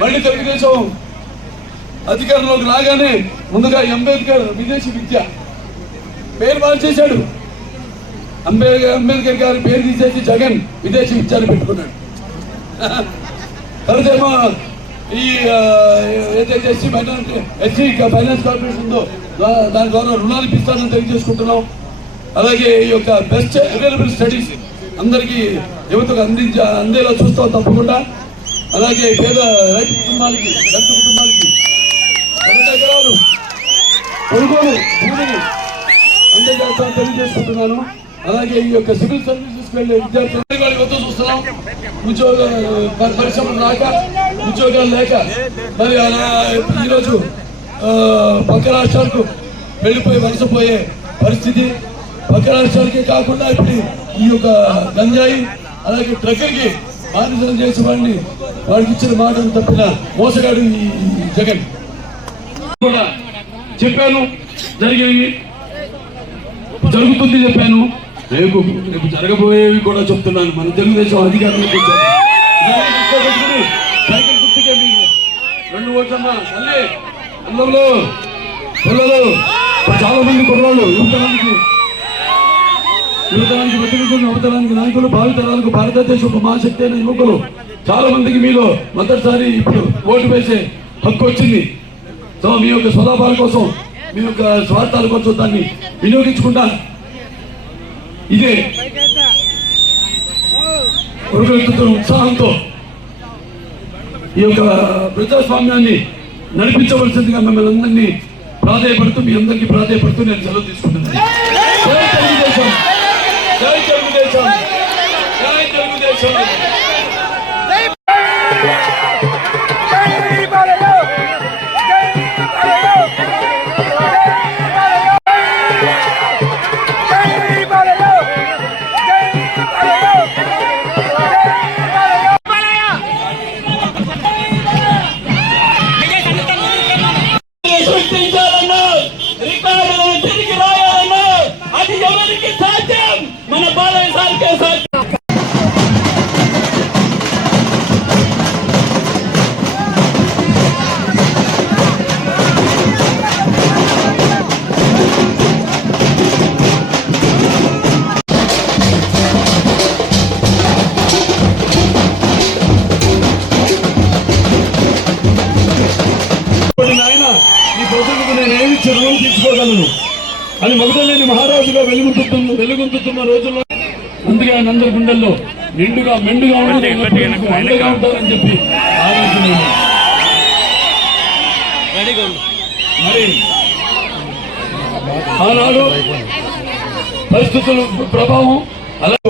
మళ్ళీ తెలుగుదేశం అధికారంలోకి రాగానే ముందుగా అంబేద్కర్ విదేశీ విద్య పేరు మార్చేశాడు. అంబేద్కర్ గారి పేరు తీసేసి జగన్ విదేశీ విద్యను పెట్టుకున్నాడు. తర్వాతేమో ఈ ఏదైతే ఎస్సీ ఫైనాన్స్ కార్పొరేషన్ ఉందో దాని ద్వారా రుణాలు ఇప్పిస్తానని తెలియజేసుకుంటున్నాం. అలాగే ఈ యొక్క బెస్ట్ అవైలబుల్ స్టడీస్ అందరికీ యువతకు అందేలా చూస్తాం తప్పకుండా. అలాగే పేద రైతు కుటుంబాలకి ఎకరాలు కొనుగోలు భూమిని అందజేస్తామని తెలియజేసుకుంటున్నాను. అలాగే ఈ యొక్క సివిల్ సర్వీసెస్కి వెళ్ళే విద్యార్థులు వద్ద చూస్తున్నాం. ఉద్యోగ పరిశ్రమలు రాక ఉద్యోగాలు లేక మరి అలా ఈరోజు పక్క రాష్ట్రాలకు వెళ్ళిపోయి వలసపోయే పరిస్థితి. పక్క రాష్ట్రాలకే కాకుండా ఇప్పుడు ఈ యొక్క గంజాయి అలాగే ట్రక్కర్కి బానిసలు చేసే వాడికి ఇచ్చిన మాటను తప్పిన మోసగాడు ఈ జగన్. కూడా చెప్పాను, జరుగుతుంది చెప్పాను, రేపు జరగబోయేవి కూడా చెప్తున్నాను. మన తెలుగుదేశం అధికారులకు సైకిల్ గుర్తుకే మీకు 2 ఓట్లమ్మా. తల్లి అన్నంలో పిల్లలు చాలా మంది కుర్రాళ్ళు యువతరానికి వ్యతిరేకంగా అవతరానికి నాయకులు, భావితరాలకు భారతదేశపు మహాశక్తి అయిన యువకులు చాలా మందికి మీలో మొదటిసారి ఇప్పుడు ఓటు వేసే హక్కు వచ్చింది. సో మీ యొక్క స్వలాభాల కోసం, మీ యొక్క స్వార్థాల కోసం దాన్ని వినియోగించకుండా ఇదే ఉత్సాహంతో ఈ యొక్క ప్రజాస్వామ్యాన్ని నడిపించవలసిందిగా మిమ్మల్ని అందరినీ ప్రాధాయపడుతూ మీ అందరికీ ప్రాధాయపడుతూ నేను సెలవు తీసుకుంటున్నాను. జై తెలుగుదేశం, జై తెలుగుదేశం, జై తెలుగుదేశం. మన బాలయ్య సార్కే సాధ్యం. నాయన ఈ ప్రజలకు నేనేమి చర్యలు తీసుకోగలను అని మగధలేని మహారాజుగా వెలుగొందుతున్న రోజుల్లో అందుకే ఆయన అందరి గుండెల్లో మెండుగా అండగా ఉంటారని చెప్పి ఆలోచన. మరి ఆనాడు పరిస్థితుల ప్రభావం అలా